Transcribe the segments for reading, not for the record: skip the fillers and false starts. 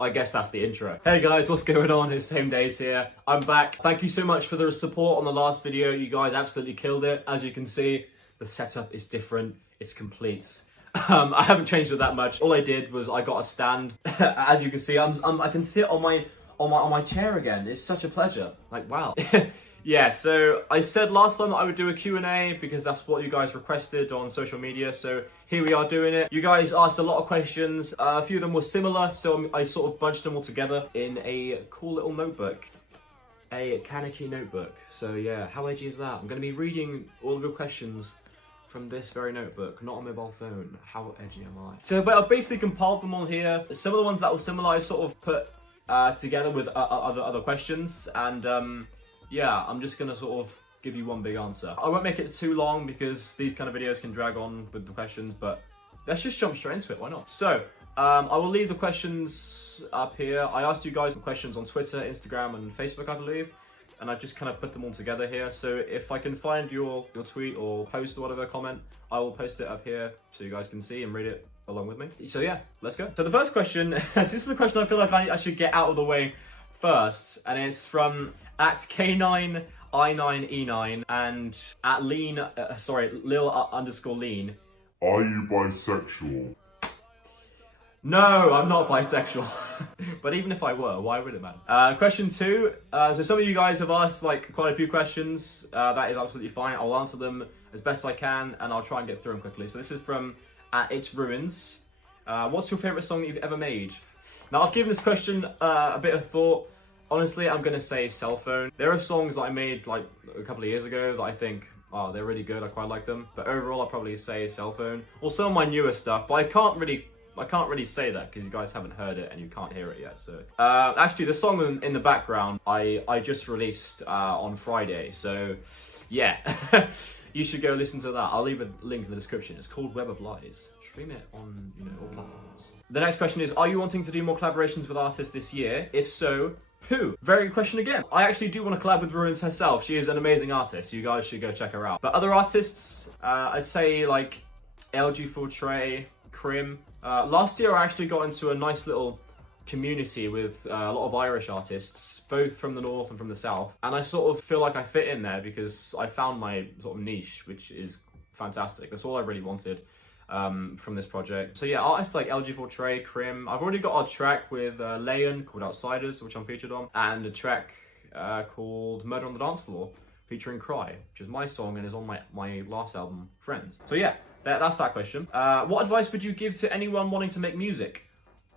I guess that's the intro. Hey guys, what's going on? It's Same Days here. I'm back. Thank you so much for the support on the last video. You guys absolutely killed it. As you can see, the setup is different. It's complete. I haven't changed it that much. All I did was I got a stand. As you can see, I can sit on my chair again. It's such a pleasure. Like, wow. Yeah, so I said last time that I would do a Q&A because that's what you guys requested on social media. So here we are doing it. You guys asked a lot of questions. A few of them were similar, so I sort of bunched them all together in a cool little notebook. A Kaneki notebook. So yeah, how edgy is that? I'm going to be reading all of your questions from this very notebook, not a mobile phone. How edgy am I? So, but I've basically compiled them all here. Some of the ones that were similar I sort of put together with other questions, and yeah, I'm just gonna sort of give you one big answer. I won't make it too long because these kind of videos can drag on with the questions, but let's just jump straight into it, why not? So, I will leave the questions up here. I asked you guys some questions on Twitter, Instagram, and Facebook, I believe, and I've just kind of put them all together here. So if I can find your tweet or post or whatever, comment, I will post it up here so you guys can see and read it along with me. So yeah, let's go. So the first question, this is a question I feel like I should get out of the way first, and it's from at K9I9E9 and at Lil _ Lean. Are you bisexual? No, I'm not bisexual. But even if I were, why would it matter? Question 2. So some of you guys have asked like quite a few questions. That is absolutely fine. I'll answer them as best I can, and I'll try and get through them quickly. So this is from It's Ruins. What's your favourite song that you've ever made? Now I've given this question a bit of thought. Honestly, I'm gonna say Cell Phone. There are songs that I made like a couple of years ago that I think, oh, they're really good. I quite like them. But overall, I'll probably say Cell Phone. Or some of my newer stuff, but I can't really say that because you guys haven't heard it and you can't hear it yet. So actually, the song in the background I just released on Friday. So yeah, you should go listen to that. I'll leave a link in the description. It's called Web of Lies. Stream it on all platforms. The next question is: are you wanting to do more collaborations with artists this year? If so, who? Very good question again. I actually do want to collab with Ruins herself. She is an amazing artist. You guys should go check her out. But other artists, I'd say like LG4Trey, Krim. Last year I actually got into a nice little community with a lot of Irish artists, both from the north and from the south. And I sort of feel like I fit in there because I found my sort of niche, which is fantastic. That's all I really wanted from this project. So yeah, artists like LG4Trey, Krim. I've already got a track with Leon called Outsiders, which I'm featured on, and a track called Murder on the Dance Floor featuring Cry, which is my song and is on my last album, Friends. So yeah, that's that question. What advice would you give to anyone wanting to make music?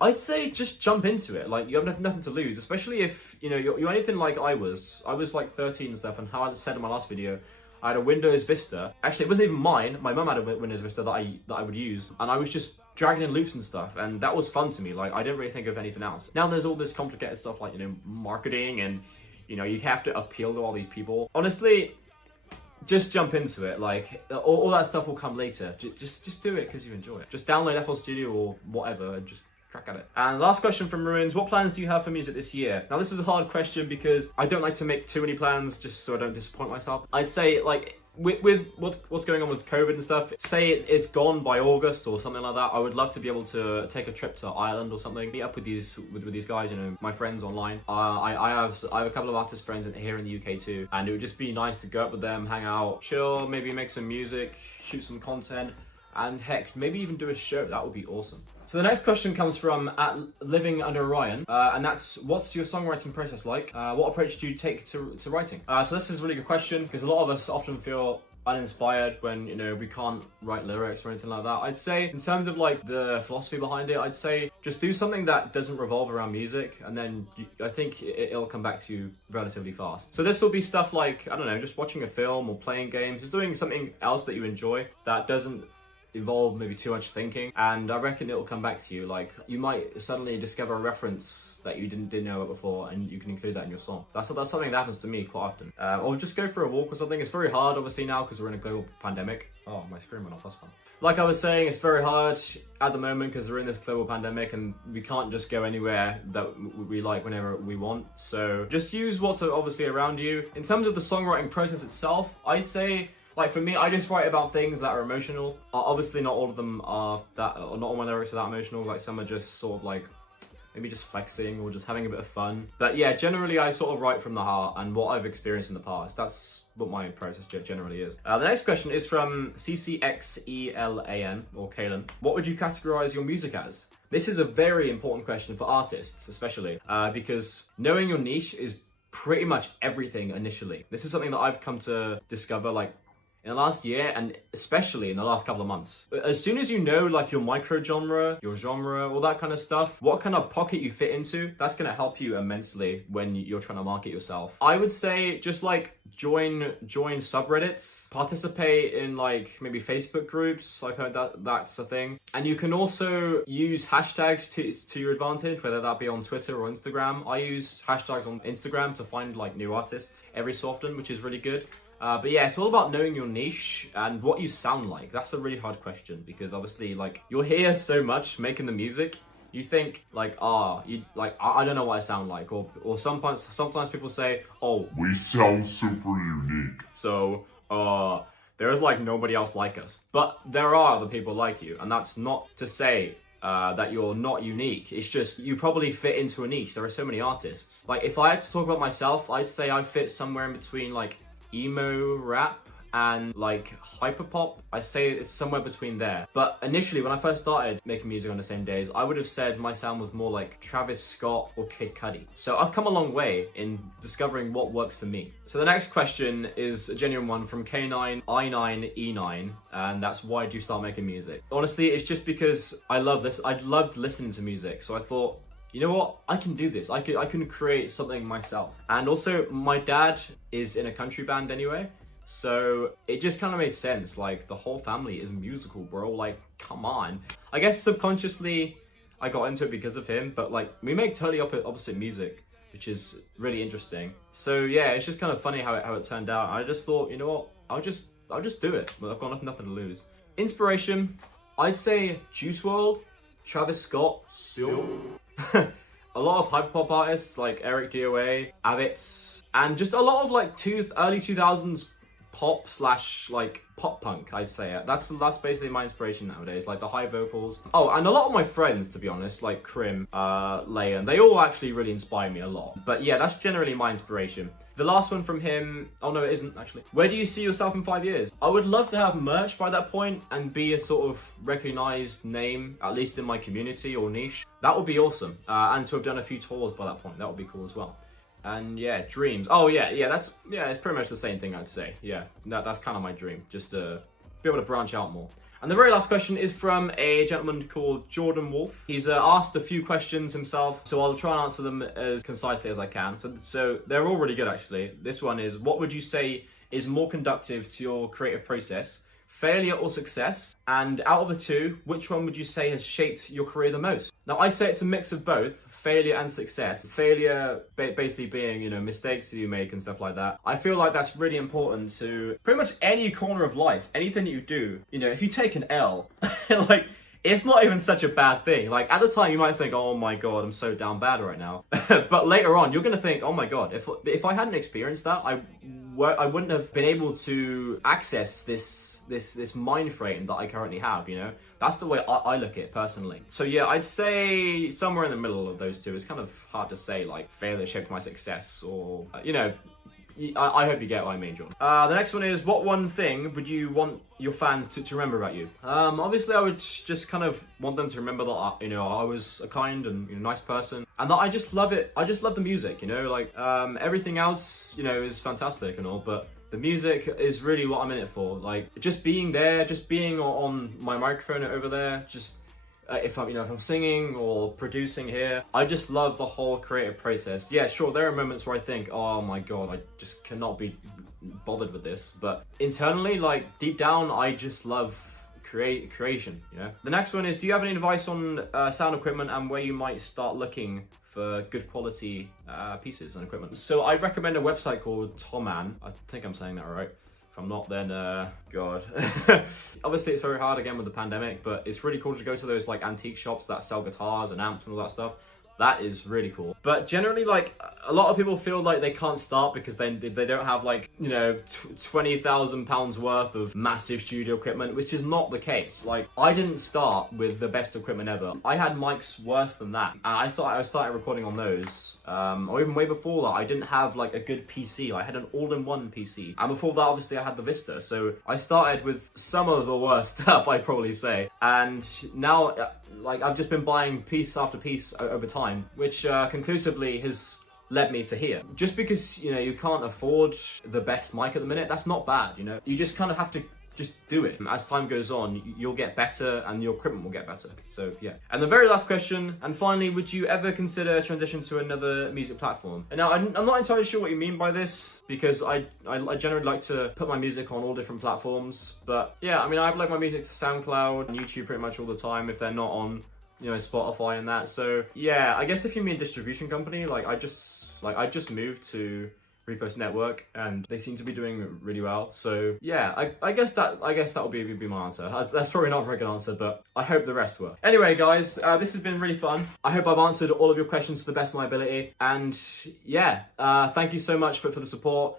I'd say just jump into it. Like, you have nothing to lose, especially if you're anything like I was. I was like 13 and stuff, and how I said in my last video, I had a Windows Vista. Actually, it wasn't even mine. My mum had a Windows Vista that I would use, and I was just dragging in loops and stuff, and that was fun to me. Like, I didn't really think of anything else. Now there's all this complicated stuff like marketing, and you have to appeal to all these people. Honestly, just jump into it. Like, all that stuff will come later. Just do it because you enjoy it. Just download FL Studio or whatever and just crack at it. And last question from Ruins: what plans do you have for music this year? Now this is a hard question because I don't like to make too many plans just so I don't disappoint myself. I'd say like with what's going on with COVID and stuff, say it's gone by August or something like that, I would love to be able to take a trip to Ireland or something, meet up with these guys, my friends online. I have a couple of artist friends here in the UK too, and it would just be nice to go up with them, hang out, chill, maybe make some music, shoot some content, and heck, maybe even do a show. That would be awesome. So the next question comes from at Living Under Orion, and that's: what's your songwriting process like? What approach do you take to writing? So this is a really good question because a lot of us often feel uninspired when we can't write lyrics or anything like that. I'd say in terms of like the philosophy behind it, I'd say just do something that doesn't revolve around music, and then I think it'll come back to you relatively fast. So this will be stuff like, I don't know, just watching a film or playing games, just doing something else that you enjoy that doesn't involve maybe too much thinking, and I reckon it'll come back to you. Like, you might suddenly discover a reference that you didn't know it before, and you can include that in your song. That's something that happens to me quite often. Or just go for a walk or something. It's very hard obviously now because we're in a global pandemic. Oh, my screen went off, that's fun. Like I was saying, it's very hard at the moment because we're in this global pandemic and we can't just go anywhere that we like whenever we want. So just use what's obviously around you. In terms of the songwriting process itself, I'd say, like, for me, I just write about things that are emotional. Obviously, not all of them are that, or not all my lyrics are that emotional. Like, some are just sort of like maybe just flexing or just having a bit of fun. But yeah, generally I sort of write from the heart and what I've experienced in the past. That's what my process generally is. The next question is from CCXELAN, or Kalen. What would you categorize your music as? This is a very important question for artists, especially, because knowing your niche is pretty much everything initially. This is something that I've come to discover like in the last year, and especially in the last couple of months. As soon as you know like your micro genre, your genre, all that kind of stuff, what kind of pocket you fit into, that's gonna help you immensely when you're trying to market yourself. I would say just like join subreddits, participate in like maybe Facebook groups. I've heard that's a thing. And you can also use hashtags to your advantage, whether that be on Twitter or Instagram. I use hashtags on Instagram to find like new artists every so often, which is really good. But yeah, it's all about knowing your niche and what you sound like. That's a really hard question because obviously like you're here so much making the music, you think like, I don't know what I sound like, or sometimes people say, oh, we sound super unique. So there's like nobody else like us. But there are other people like you, and that's not to say that you're not unique. It's just you probably fit into a niche. There are so many artists. Like if I had to talk about myself, I'd say I fit somewhere in between like emo rap and like hyperpop. I say it's somewhere between there. But initially when I first started making music on the same days, I would have said my sound was more like Travis Scott or Kid Cudi. So I've come a long way in discovering what works for me. So the next question is a genuine one from K9I9E9, and that's why do you start making music? Honestly, it's just because I love this. I loved listening to music, so I thought, you know what? I can do this. I can create something myself. And also, my dad is in a country band anyway, so it just kind of made sense. Like, the whole family is musical, bro. Like, come on. I guess subconsciously, I got into it because of him, but like, we make totally opposite music, which is really interesting. So yeah, it's just kind of funny how it turned out. I just thought, you know what? I'll just do it. I've got nothing to lose. Inspiration, I'd say Juice WRLD, Travis Scott, Silk. A lot of hyperpop artists like Eric DOA, Avicii, and just a lot of like early 2000s pop / like pop punk, I'd say. That's basically my inspiration nowadays, like the high vocals. Oh, and a lot of my friends, to be honest, like Krim, Leon, they all actually really inspire me a lot. But yeah, that's generally my inspiration. The last one from him, oh no, it isn't actually. Where do you see yourself in 5 years? I would love to have merch by that point and be a sort of recognized name, at least in my community or niche. That would be awesome. And to have done a few tours by that point, that would be cool as well. And yeah, dreams. Oh yeah, it's pretty much the same thing, I'd say. Yeah, that's kind of my dream, just to be able to branch out more. And the very last question is from a gentleman called Jordan Wolf. He's asked a few questions himself, so I'll try and answer them as concisely as I can. So they're all really good, actually. This one is, what would you say is more conductive to your creative process, failure or success? And out of the two, which one would you say has shaped your career the most? Now, I say it's a mix of both, failure and success. Failure basically being, you know, mistakes that you make and stuff like that. I feel like that's really important to pretty much any corner of life, anything that you do. You know, if you take an L, like, it's not even such a bad thing. Like, at the time you might think, oh my god, I'm so down bad right now. But later on, you're gonna think, oh my god, if I hadn't experienced that, I wouldn't have been able to access this mind frame that I currently have, you know? That's the way I look at it personally. So yeah, I'd say somewhere in the middle of those two. It's kind of hard to say, like, failure shaped my success, or, you know, I hope you get what I mean, John. The next one is, what one thing would you want your fans to remember about you? Obviously, I would just kind of want them to remember that, you know, I was a kind and, you know, nice person, and that I just love it. I just love the music, you know, like, everything else, you know, is fantastic and all, but the music is really what I'm in it for. Like, just being there, just being on my microphone over there, just if I'm singing or producing here, I just love the whole creative process. Yeah, sure, there are moments where I think, oh my god, I just cannot be bothered with this. But internally, like, deep down, I just love creation, you know? The next one is, do you have any advice on sound equipment and where you might start looking for good quality pieces and equipment? So I recommend a website called Toman. I think I'm saying that right. If I'm not, then god. Obviously it's very hard again with the pandemic, but it's really cool to go to those like antique shops that sell guitars and amps and all that stuff. That is really cool. But generally, like, a lot of people feel like they can't start because they don't have, like, you know, £20,000 worth of massive studio equipment, which is not the case. Like, I didn't start with the best equipment ever. I had mics worse than that. And I thought I started recording on those, or even way before that, I didn't have, like, a good PC. I had an all-in-one PC. And before that, obviously, I had the Vista. So I started with some of the worst stuff, I'd probably say. And now, like, I've just been buying piece after piece over time, which conclusively has led me to here. Just because, you know, you can't afford the best mic at the minute, that's not bad, you know? You just kind of have to just do it. As time goes on, you'll get better and your equipment will get better. So yeah. And the very last question, and finally, would you ever consider transition to another music platform? And now, I'm not entirely sure what you mean by this, because I generally like to put my music on all different platforms. But yeah, I mean, I upload my music to SoundCloud and YouTube pretty much all the time if they're not on, you know, Spotify and that. So yeah, I guess if you mean distribution company, like I just moved to Repost Network and they seem to be doing really well. So yeah, I guess that will be my answer. That's probably not a very good answer, but I hope the rest were. Anyway, guys, this has been really fun. I hope I've answered all of your questions to the best of my ability. And yeah, thank you so much for the support.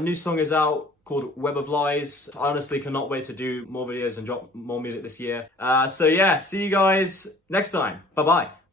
New song is out called Web of Lies. I honestly cannot wait to do more videos and drop more music this year. So yeah, see you guys next time. Bye bye.